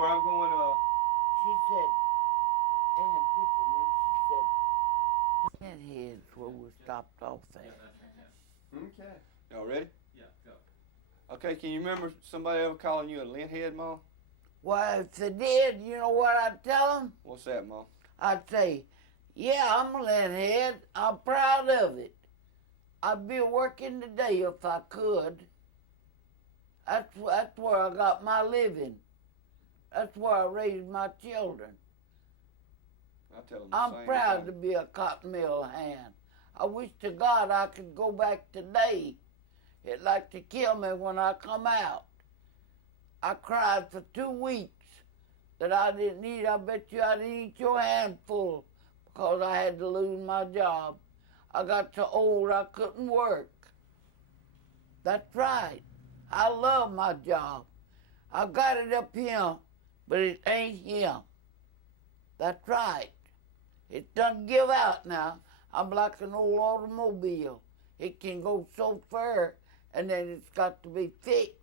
where I'm going? She said, Aunt tickled me. She said, here's where we stopped off at. Okay. Y'all ready? Yeah, go. Okay, can you remember somebody ever calling you a linthead, Ma? Well, if they did, you know what I'd tell them? What's that, Ma? I'd say, yeah, I'm a linthead. I'm proud of it. I'd be working today if I could. That's where I got my living. That's where I raised my children. I tell them I'm proud to be a cotton mill hand. I wish to God I could go back today. It'd like to kill me when I come out. I cried for 2 weeks that I didn't eat. I bet you I didn't eat your handful because I had to lose my job. I got so old I couldn't work. That's right. I love my job. I got it up here, but it ain't here. That's right. It doesn't give out now. I'm like an old automobile. It can go so far, and then it's got to be fixed.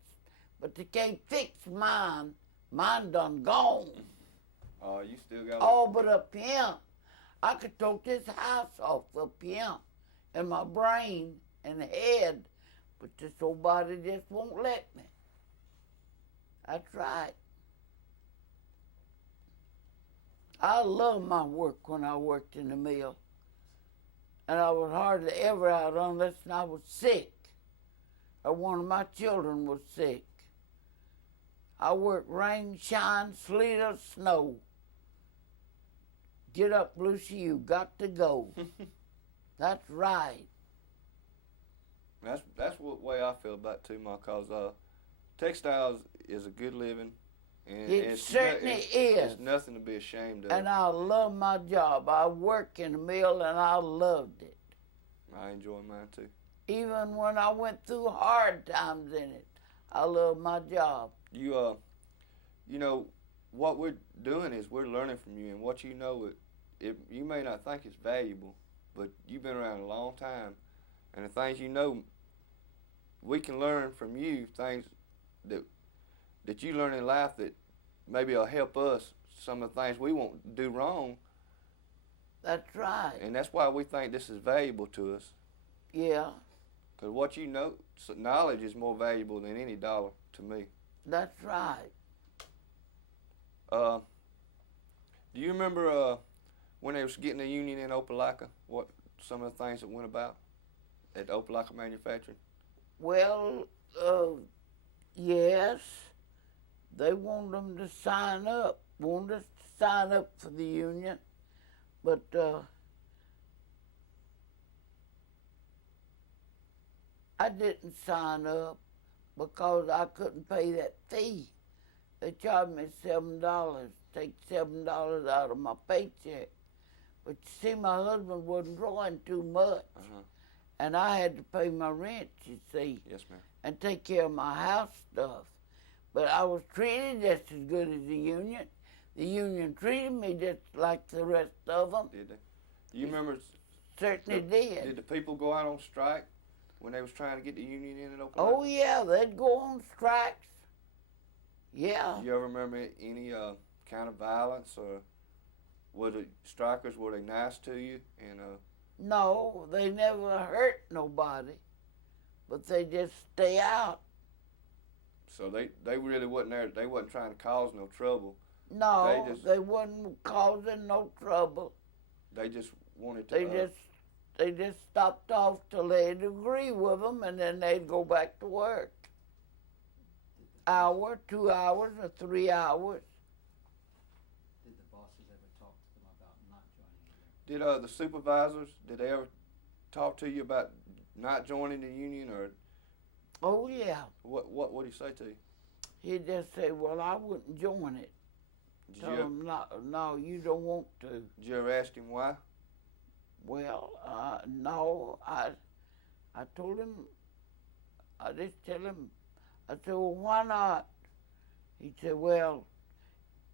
But they can't fix mine. Mine done gone. Oh, you still got all but up here. I could talk this house off up here in my brain and head, but this old body just won't let me. That's right. I loved my work when I worked in the mill. And I was hardly ever out unless I was sick or one of my children was sick. I worked rain, shine, sleet, or snow. Get up, Lucy, you got to go. That's right. That's what way I feel about it too, Ma, because textiles is a good living. And it certainly is. It's nothing to be ashamed of. And I love my job. I work in the mill and I loved it. I enjoy mine too. Even when I went through hard times in it, I love my job. You know, what we're doing is we're learning from you, and what you know, you may not think it's valuable, but you've been around a long time, and the things you know, we can learn from you things that you learn in life that maybe will help us, some of the things we won't do wrong. That's right. And that's why we think this is valuable to us. Yeah. Because what you know, knowledge is more valuable than any dollar to me. That's right. Do you remember when they was getting the union in Opelika, what some of the things that went about at Opelika Manufacturing? Well, yes. They wanted them to sign up, wanted us to sign up for the union, but I didn't sign up because I couldn't pay that fee. They charged me $7, take $7 out of my paycheck. But you see, my husband wasn't drawing too much, and I had to pay my rent, you see. Yes, ma'am. And take care of my house stuff. But I was treated just as good as the union. The union treated me just like the rest of them. Did they? Do you remember? Certainly did. Did the people go out on strike when they was trying to get the union in at Opelika? Oh, yeah, they'd go on strikes. Yeah. Do you ever remember any kind of violence, or were the strikers, were they nice to you? And no, they never hurt nobody, but they just stay out. So they really wasn't there. They wasn't trying to cause no trouble. No, they wasn't causing no trouble. They just wanted to. They just stopped off till they'd agree with them, and then they'd go back to work. Hour, 2 hours, or 3 hours. Did the bosses ever talk to them about not joining the union? Did the supervisors, did they ever talk to you about not joining the union, or? Oh, yeah. What did he say to you? He'd just say, well, I wouldn't join it. Tell him, no, you don't want to. Did you ever ask him why? Well, no, I told him, I just tell him, I said, well, why not? He said, well,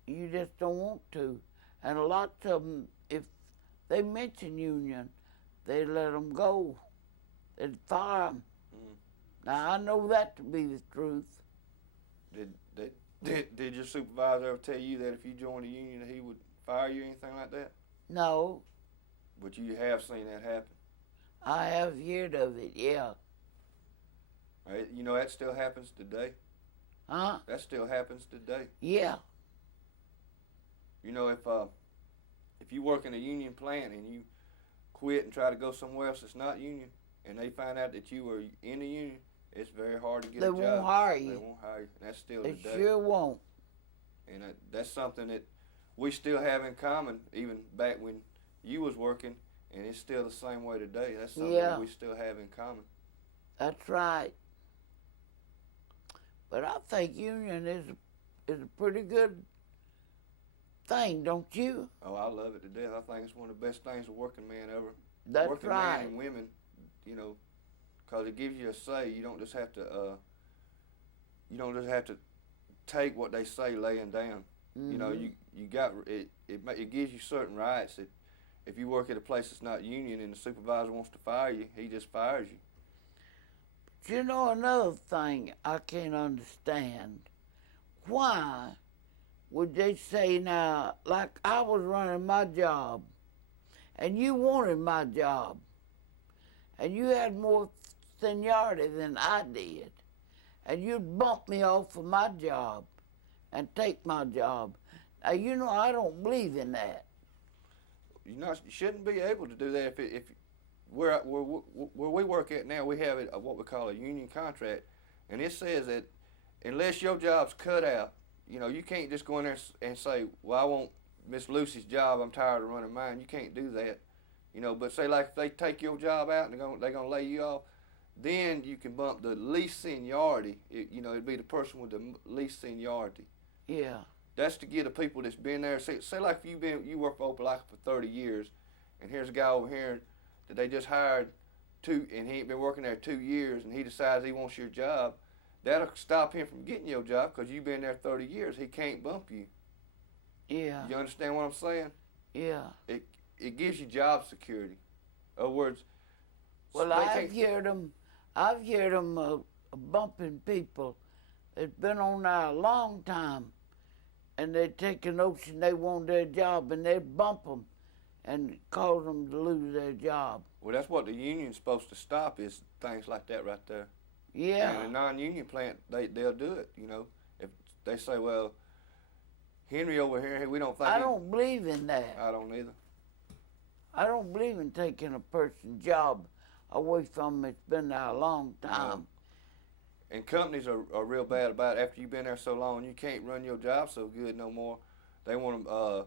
you just don't want to. And lots of them, if they mention union, they'd let them go. They'd fire them. Now, I know that to be the truth. Did your supervisor ever tell you that if you joined the union that he would fire you or anything like that? No, But you have seen that happen. I have heard of it, yeah. Right? You know, that still happens today. Huh? That still happens today. Yeah. You know, if you work in a union plant and you quit and try to go somewhere else that's not union, and they find out that you were in the union, it's very hard to get a job. They won't hire you. They won't hire you. And that's still They today. sure won't. And that's something that we still have in common, even back when you was working, and it's still the same way today. That's something that we still have in common. That's right. But I think union is a pretty good thing, don't you? Oh, I love it to death. I think it's one of the best things a working man ever. That's working right. man and women, you know, because it gives you a say. You don't just have to. You don't just have to take what they say laying down. Mm-hmm. You know, you got it. It gives you certain rights. That if you work at a place that's not union and the supervisor wants to fire you, he just fires you. But you know another thing I can't understand. Why would they say now, like I was running my job, and you wanted my job, and you had more seniority than I did, and you'd bump me off of my job and take my job. Now, you know, I don't believe in that. You shouldn't be able to do that if where we work at now, we have what we call a union contract, and it says that unless your job's cut out, you know, you can't just go in there and say, well, I want Miss Lucy's job, I'm tired of running mine. You can't do that, you know. But say like if they take your job out and they're gonna lay you off, then you can bump the least seniority. You know, it'd be the person with the least seniority. Yeah. That's to get the people that's been there. Say like if you work for Opelika for 30 years, and here's a guy over here that they just hired and he ain't been working there 2 years, and he decides he wants your job. That'll stop him from getting your job because you've been there 30 years. He can't bump you. Yeah. You understand what I'm saying? Yeah. It gives you job security. In other words, well, I've heard them bumping people that's been on there a long time, and they take a notion they want their job, and they bump them and cause them to lose their job. Well, that's what the union's supposed to stop, is things like that right there. Yeah. And a non-union plant, they'll do it, you know. If they say, well, Henry over here, we don't think... I don't believe in that. I don't either. I don't believe in taking a person's job away from them that's been there a long time. No. And companies are real bad about it. After you've been there so long, you can't run your job so good no more. They want to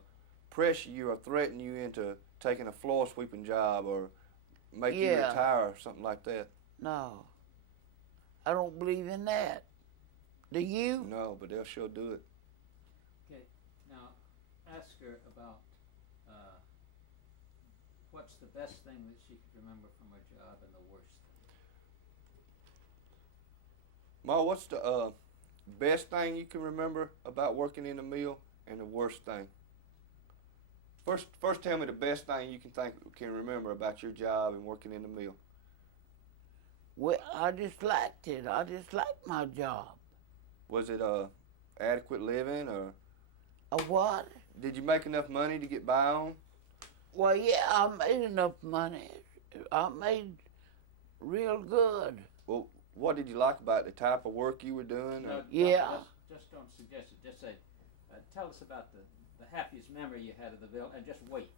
pressure you or threaten you into taking a floor sweeping job or make you retire or something like that. No. I don't believe in that. Do you? No, but they'll sure do it. Okay, now ask her about what's the best thing that she could remember from her job and the worst thing. Ma, what's the best thing you can remember about working in the mill and the worst thing? First tell me the best thing you can remember about your job and working in the mill. Well, I just liked it. I just liked my job. Was it adequate living or? A what? Did you make enough money to get by on? Well, yeah, I made enough money. I made real good. Well, what did you like about the type of work you were doing? No, yeah. Just don't suggest it. Just say, tell us about the happiest memory you had of the mill, and just wait.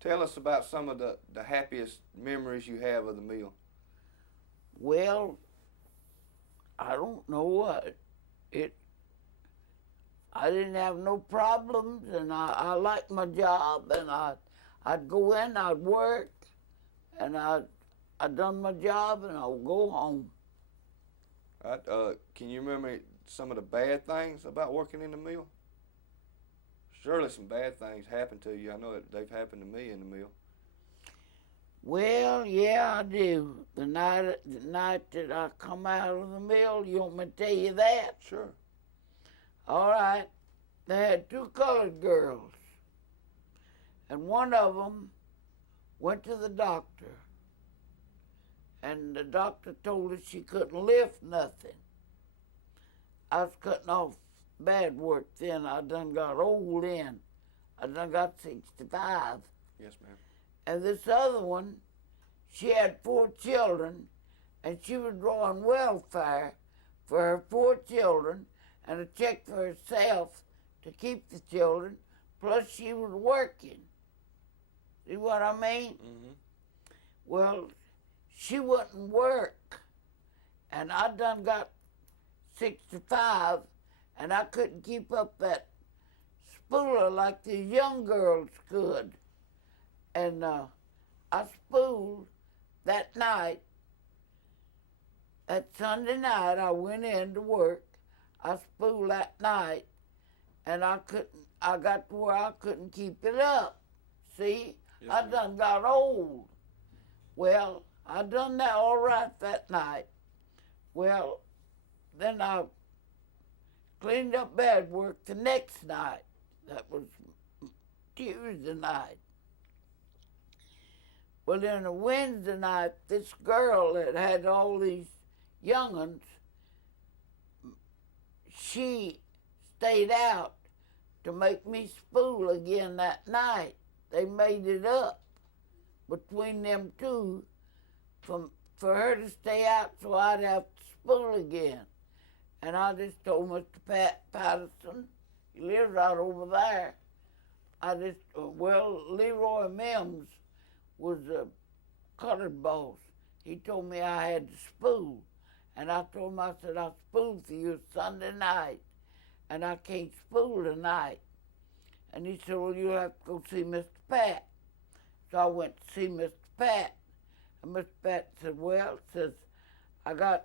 Tell us about some of the happiest memories you have of the mill. Well, I don't know what. I didn't have no problems, and I liked my job, and I'd go in, I'd work, and I'd done my job, and I'd go home. Can you remember some of the bad things about working in the mill? Surely some bad things happened to you. I know that they've happened to me in the mill. Well, yeah, I do. The night that I come out of the mill, you want me to tell you that? Sure. All right. They had 2 colored girls, and one of them went to the doctor, and the doctor told her she couldn't lift nothing. I was cutting off bad work then. I done got old then. I done got 65. Yes, ma'am. And this other one, she had 4 children, and she was drawing welfare for her 4 children and a check for herself to keep the children, plus she was working. See what I mean? Mm-hmm. Well, she wouldn't work, and I done got 65, and I couldn't keep up that spooler like the young girls could. And I spooled that night. That Sunday night, I went in to work. I spooled that night, and I got to where I couldn't keep it up. See? Yes, I ma'am. done got old. Well, I done that all right that night. Well, then I cleaned up bad work the next night. That was Tuesday night. Well, then a Wednesday night, this girl that had all these young'uns, she stayed out to make me spool again that night. They made it up between them two for her to stay out so I'd have to spool again. And I just told Mr. Patterson, he lives right over there. Leroy Mims was a colored boss. He told me I had to spool. And I told him, I said, I spooled for you Sunday night, and I can't spool tonight. And he said, well, you'll have to go see Mr. Pat. So I went to see Mr. Pat. And Mr. Pat said, well, says, I got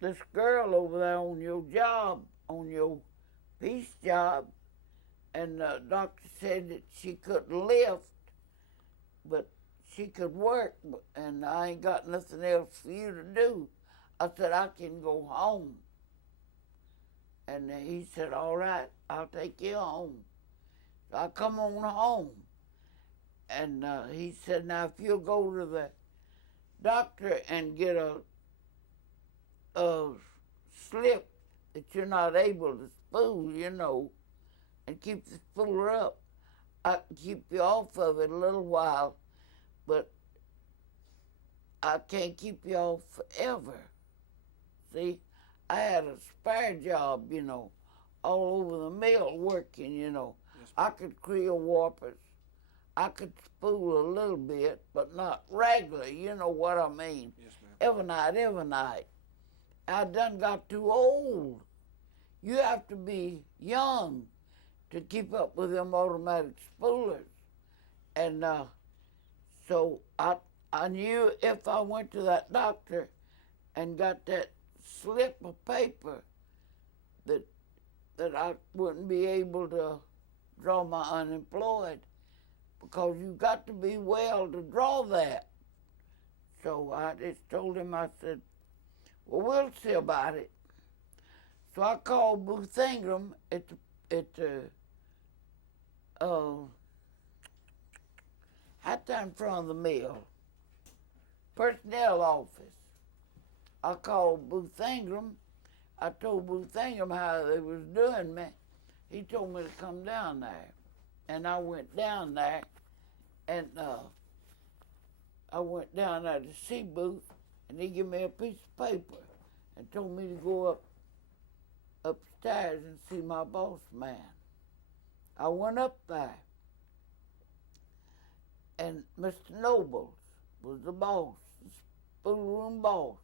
this girl over there on your job, on your piece job, and the doctor said that she couldn't lift, but she could work, and I ain't got nothing else for you to do. I said, I can go home. And he said, all right, I'll take you home. So I come on home. And he said, now, if you'll go to the doctor and get a slip that you're not able to spool, you know, and keep the spooler up, I can keep you off of it a little while, but I can't keep you off forever. See, I had a spare job, you know, all over the mill working, you know. Yes, I could creel warpers. I could spool a little bit, but not regular, you know what I mean. Yes, ma'am. Every night. I done got too old. You have to be young to keep up with them automatic spoolers. And so I knew if I went to that doctor and got that slip of paper that I wouldn't be able to draw my unemployed, because you got to be well to draw that. So I just told him, I said, well, we'll see about it. So I called Booth Ingram at the out there in front of the mill, personnel office. I called Booth Ingram. I told Booth Ingram how they was doing me. He told me to come down there. And I went down there, and I went down there to see Booth, and he gave me a piece of paper and told me to go upstairs and see my boss man. I went up there, and Mr. Nobles was the boss, the spool room boss.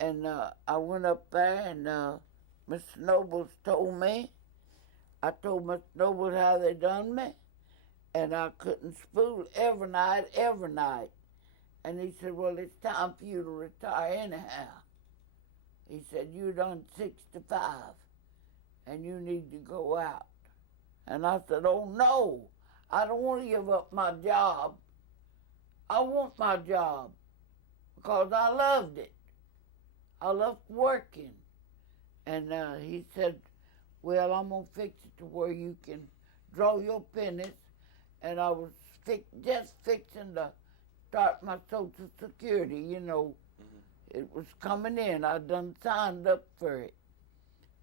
And I went up there, and Mr. Nobles told me, I told Mr. Nobles how they done me, and I couldn't spool every night. And he said, well, it's time for you to retire anyhow. He said, you done 65, and you need to go out. And I said, oh, no, I don't want to give up my job. I want my job because I loved it. I loved working. And he said, well, I'm going to fix it to where you can draw your pennies. And I was just fixing to start my Social Security, you know. Mm-hmm. It was coming in. I done signed up for it.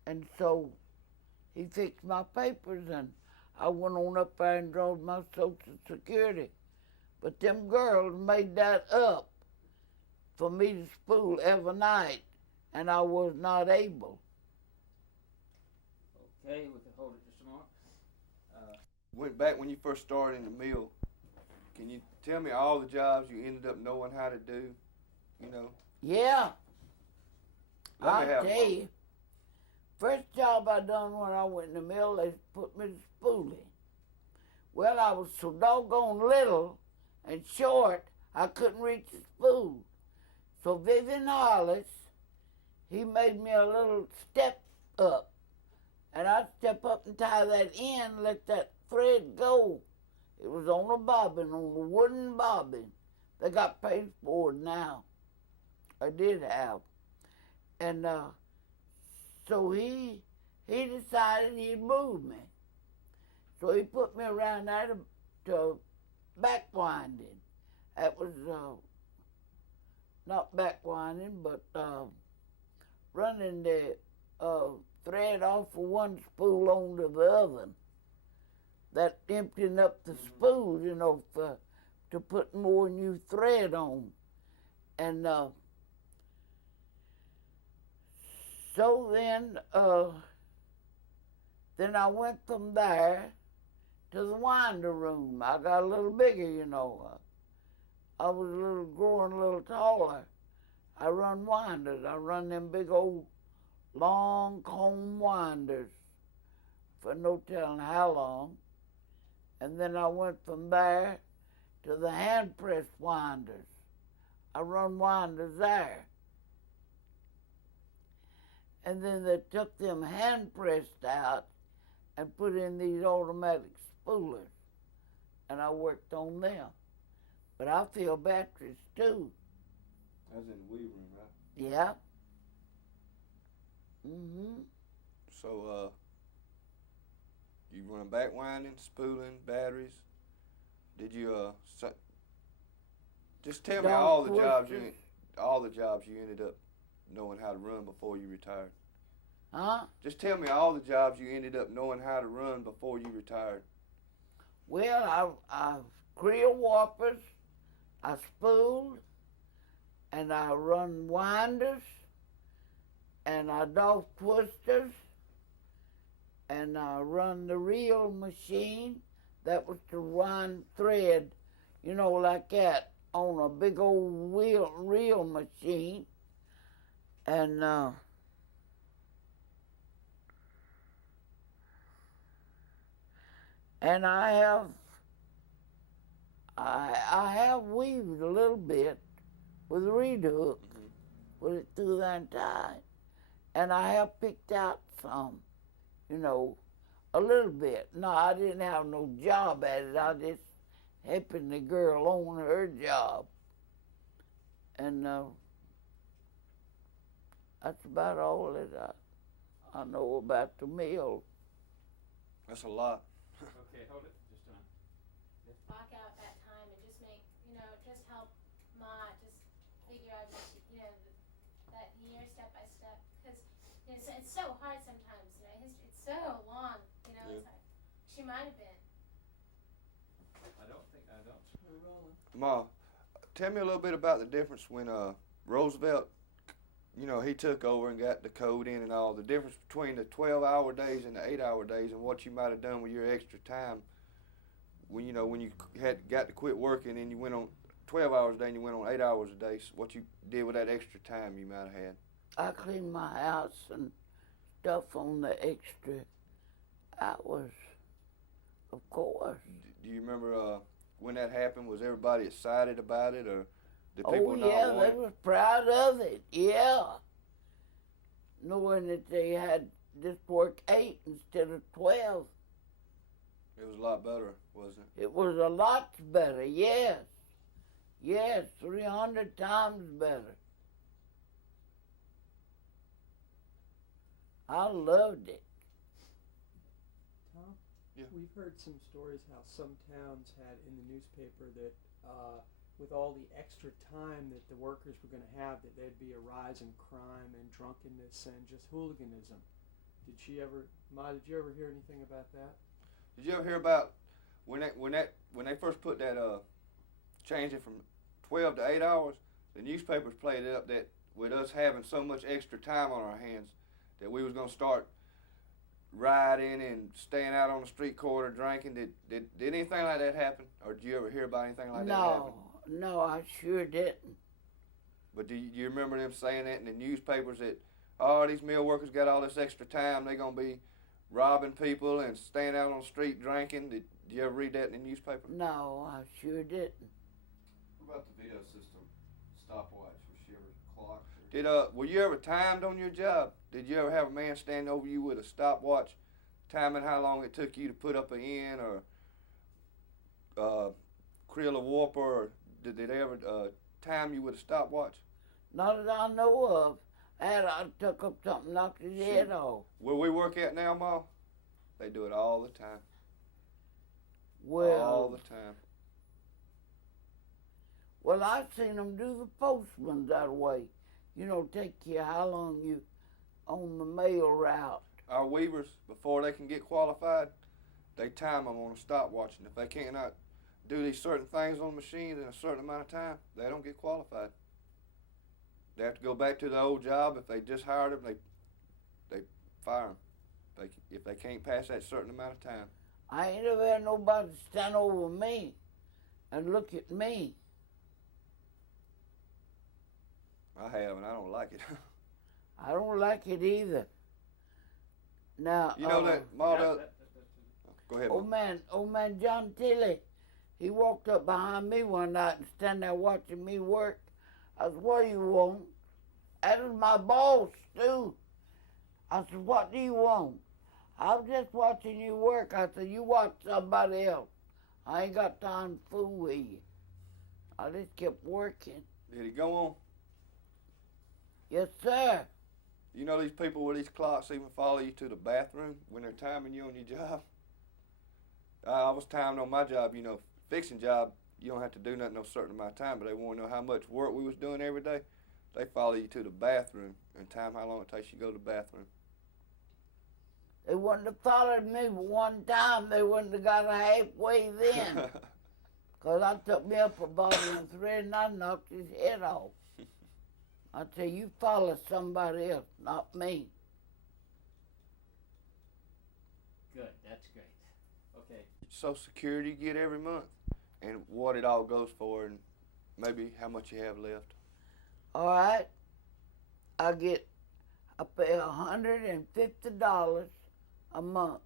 And so he fixed my papers, and I went on up there and drawed my Social Security. But them girls made that up for me to spool every night, and I was not able. Okay, we can hold it just a moment. Went back when you first started in the mill. Can you tell me all the jobs you ended up knowing how to do? You know. Yeah. Let me I'll have tell one. you. First job I done when I went in the mill, they put me to spooling. Well, I was so doggone little and short, I couldn't reach the spool. So Vivian Hollis, he made me a little step up. And I'd step up and tie that end, let that thread go. It was on a bobbin, on a wooden bobbin. They got pasteboard now. I did have. And so he decided he'd move me. So he put me around there to back winding. That was not back winding, but running the thread off of one spool onto the other. That emptying up the spool, you know, to put more new thread on. And so then I went from there to the winder room. I got a little bigger, you know. I was growing a little taller. I run winders. I run them big old long comb winders for no telling how long. And then I went from there to the hand press winders. I run winders there. And then they took them hand pressed out and put in these automatic spoolers. And I worked on them. But I fill batteries too. That's in the weave room, right? Yeah. Mm-hmm. So, you run back winding, spooling, batteries. Did you just tell me all the jobs you ended up knowing how to run before you retired? Huh? Just tell me all the jobs you ended up knowing how to run before you retired. Well, I creel warpers, I spooled, and I run winders, and I doff twisters, and I run the reel machine. That was to run thread, you know, like that, on a big old reel machine. And I have weaved a little bit with a reed hook, put it through there and tied. And I have picked out some, you know, a little bit. No, I didn't have no job at it. I just helping the girl on her job. And that's about all that I know about the mill. That's a lot. Okay, hold it just a minute. Block out that time and just make, you know, just help Ma just figure out, you know, that year step by step. Because you know, it's so hard sometimes, you know, history, it's so long, you know, Yeah. it's like, she might have been. I don't. We're rolling. Ma, tell me a little bit about the difference when Roosevelt, you know, he took over and got the code in and all, the difference between the 12-hour days and the 8-hour days and what you might have done with your extra time when, you know, when you got to quit working and you went on 12 hours a day and you went on 8 hours a day, so what you did with that extra time you might have had. I cleaned my house and stuff on the extra hours, of course. Do you remember when that happened? Was everybody excited about it, or did people Oh not yeah, want they it? was proud of it, yeah. Knowing that they had just work 8 instead of 12. It was a lot better, wasn't it? It was a lot better, yes. Yes, 300 times better. I loved it. Tom? Yeah. We've heard some stories how some towns had in the newspaper that with all the extra time that the workers were going to have, that there'd be a rise in crime and drunkenness and just hooliganism. Did she ever, Ma? Did you ever hear anything about that? Did you ever hear about when they first put that changing from 12 to 8 hours? The newspapers played it up that with us having so much extra time on our hands, that we was gonna start riding and staying out on the street corner drinking. Did anything like that happen, or did you ever hear about anything like that happen? No, I sure didn't. But do you remember them saying that in the newspapers that, oh, these mill workers got all this extra time, they're going to be robbing people and staying out on the street drinking? Did you ever read that in the newspaper? No, I sure didn't. What about the video system stopwatch? Was she ever clocked? Were you ever timed on your job? Did you ever have a man stand over you with a stopwatch, timing how long it took you to put up an end or creel a warper, or did they ever time you with a stopwatch? Not that I know of. I took up something, knocked his head off. Where we work at now, Ma, they do it all the time. Well, all the time. Well, I've seen them do the postman that way. You know, take you how long you on the mail route. Our weavers, before they can get qualified, they time them on a stopwatch, and if they cannot do these certain things on the machines in a certain amount of time, they don't get qualified. They have to go back to the old job. If they just hired them, they fire them. If they can't pass that certain amount of time. I ain't ever had nobody stand over me and look at me. I have, and I don't like it. I don't like it either. Now, you know that, Ma, go ahead, old man John Tilly, he walked up behind me one night and stand there watching me work. I said, what do you want? That was my boss, too. I said, what do you want? I was just watching you work. I said, you watch somebody else. I ain't got time to fool with you. I just kept working. Did he go on? Yes, sir. You know these people with these clocks even follow you to the bathroom when they're timing you on your job? I was timed on my job, you know, fixing job, you don't have to do nothing no certain amount of time, but they want to know how much work we was doing every day. They follow you to the bathroom and time how long it takes you to go to the bathroom. They wouldn't have followed me one time. They wouldn't have got halfway then. Because I took me up a bottle of thread and I knocked his head off. I tell you, follow somebody else, not me. Good, that's great. Okay. Social Security you get every month, and what it all goes for, and maybe how much you have left. All right. I pay $150 a month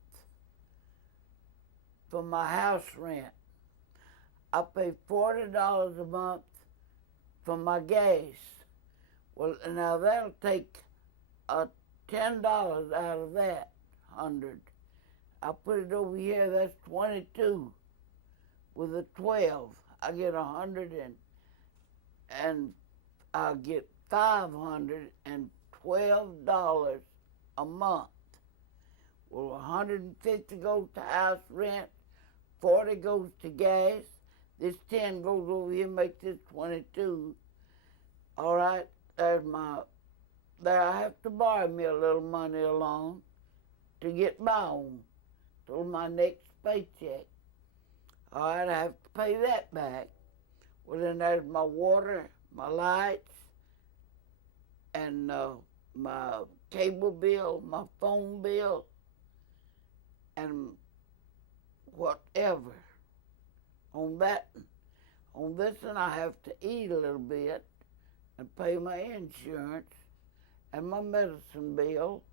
for my house rent. I pay $40 a month for my gas. Well, now that'll take $10 out of that 100. I put it over here, that's 22. With a 12, I get 100 and I get $512 a month. Well, 150 goes to house rent, 40 goes to gas, this 10 goes over here, makes this 22. All right, there I have to borrow me a little money along to get by on till my next paycheck. All right, I have to pay that back. Well, then there's my water, my lights, and my cable bill, my phone bill, and whatever. On this one, I have to eat a little bit and pay my insurance and my medicine bill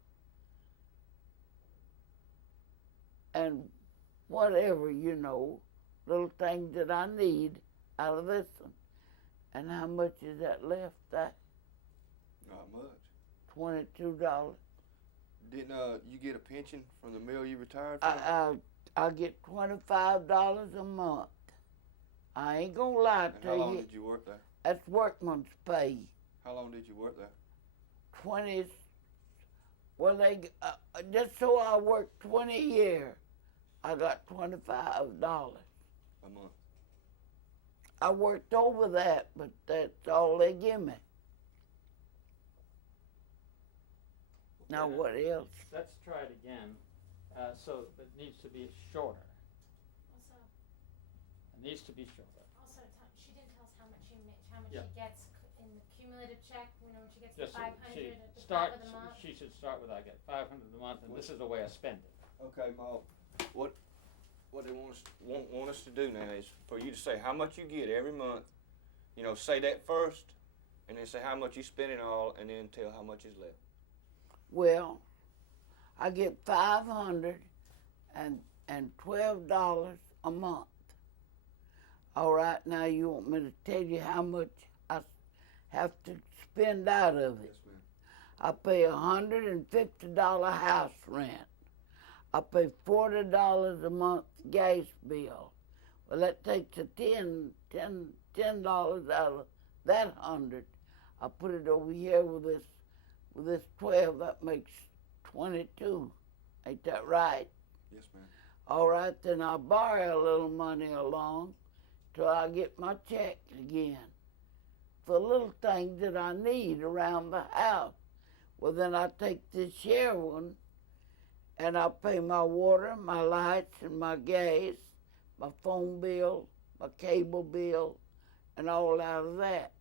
and whatever, you know, little things that I need out of this one. And how much is that left? That Not much. $22. Didn't you get a pension from the mill you retired from? I get $25 a month. I ain't gonna lie to you. How long did you work there? That's workman's pay. How long did you work there? 20. Well, just so I worked 20 years, I got $25 A month. I worked over that, but that's all they give me. Now Okay, what else? Let's try it again. So it needs to be shorter. Also, It needs to be shorter. she didn't tell us how much Yeah. she gets in the cumulative check. You know, when she gets Just the 500 at the start. top of the month. She should start with I get 500 a month, and this is a way of spending. Okay, Ma. What they want us to do now is for you to say how much you get every month. You know, say that first, and then say how much you spend it all, and then tell how much is left. Well, I get $512 a month. All right, now you want me to tell you how much I have to spend out of it? Yes, ma'am. I pay $150 house rent. I pay $40 a month gas bill. Well, that takes a $10 out of that 100. I put it over here with this 12. That makes 22. Ain't that right? Yes, ma'am. All right, then I borrow a little money along till I get my check again for little things that I need around the house. Well, then I take this share one and I pay my water, my lights, and my gas, my phone bill, my cable bill, and all out of that.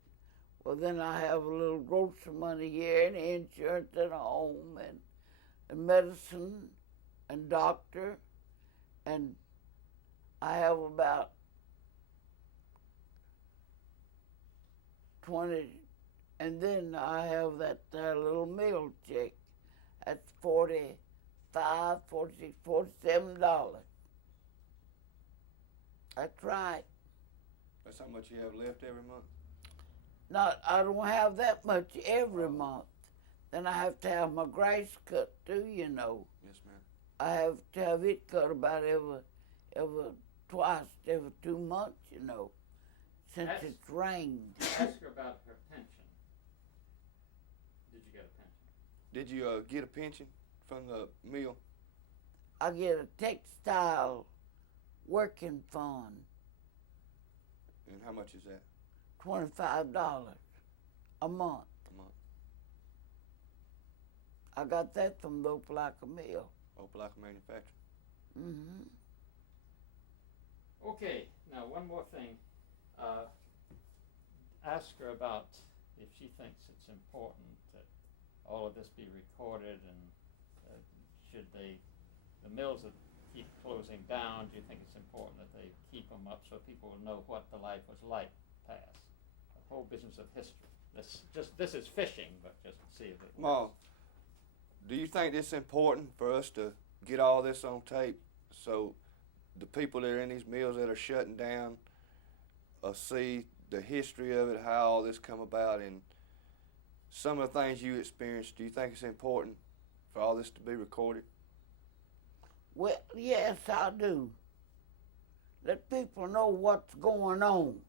Well, then I have a little grocery money here and insurance at home and medicine and doctor, and I have about 20, and then I have that little meal check. That's $45, $46, $47. That's right. That's how much you have left every month. I don't have that much every month. Then I have to have my grass cut too, you know. Yes, ma'am. I have to have it cut about every 2 months, you know, since it's rained. Ask her about her pension. Did you get a pension? Did you get a pension from the mill? I get a textile working fund, And how much is that? $25 a month. A month. I got that from the Opelika Mill. Opelika Manufacturing. Mm-hmm. Okay, now one more thing. Ask her about if she thinks it's important that all of this be recorded, and should the mills that keep closing down, do you think it's important that they keep them up so people will know what the life was like past? The whole business of history. This is fishing, but just to see if it Ma, works. do you think it's important for us to get all this on tape so the people that are in these mills that are shutting down see the history of it, how all this come about, and some of the things you experienced? Do you think it's important for all this to be recorded? Well, yes, I do. Let people know what's going on.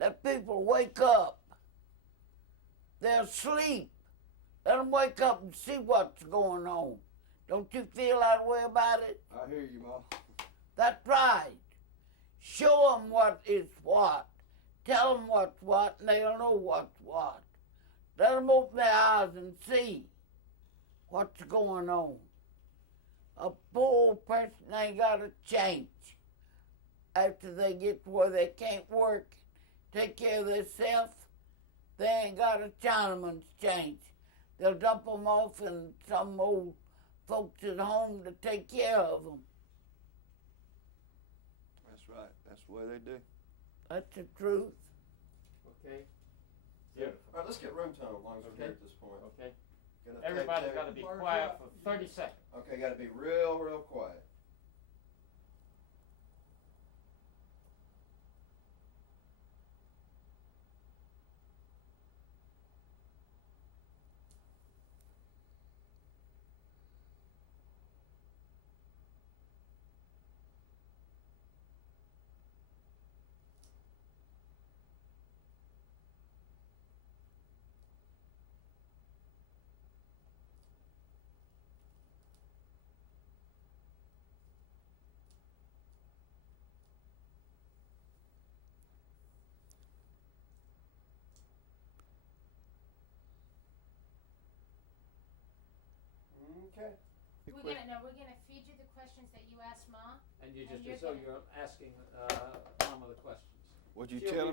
Let people wake up. They're asleep. Let them wake up and see what's going on. Don't you feel that way about it? I hear you, Ma. That's right. Show them what is what. Tell them what's what, and they'll know what's what. Let them open their eyes and see what's going on. A poor person ain't got a change after they get to where they can't work, take care of themselves. They ain't got a Chinaman's change. They'll dump them off in some old folks at home to take care of them. That's right. That's the way they do. That's the truth. Okay? Yeah. All right, let's get room tone as long as we're Okay. here at this point. Okay. Get enough Everybody's tape got to be there. quiet for 30 seconds. Okay, got to be real quiet. Okay. We're gonna feed you the questions that you asked Ma. And you And just, you're so gonna- you're asking Mama the questions. Would you She'll tell be him?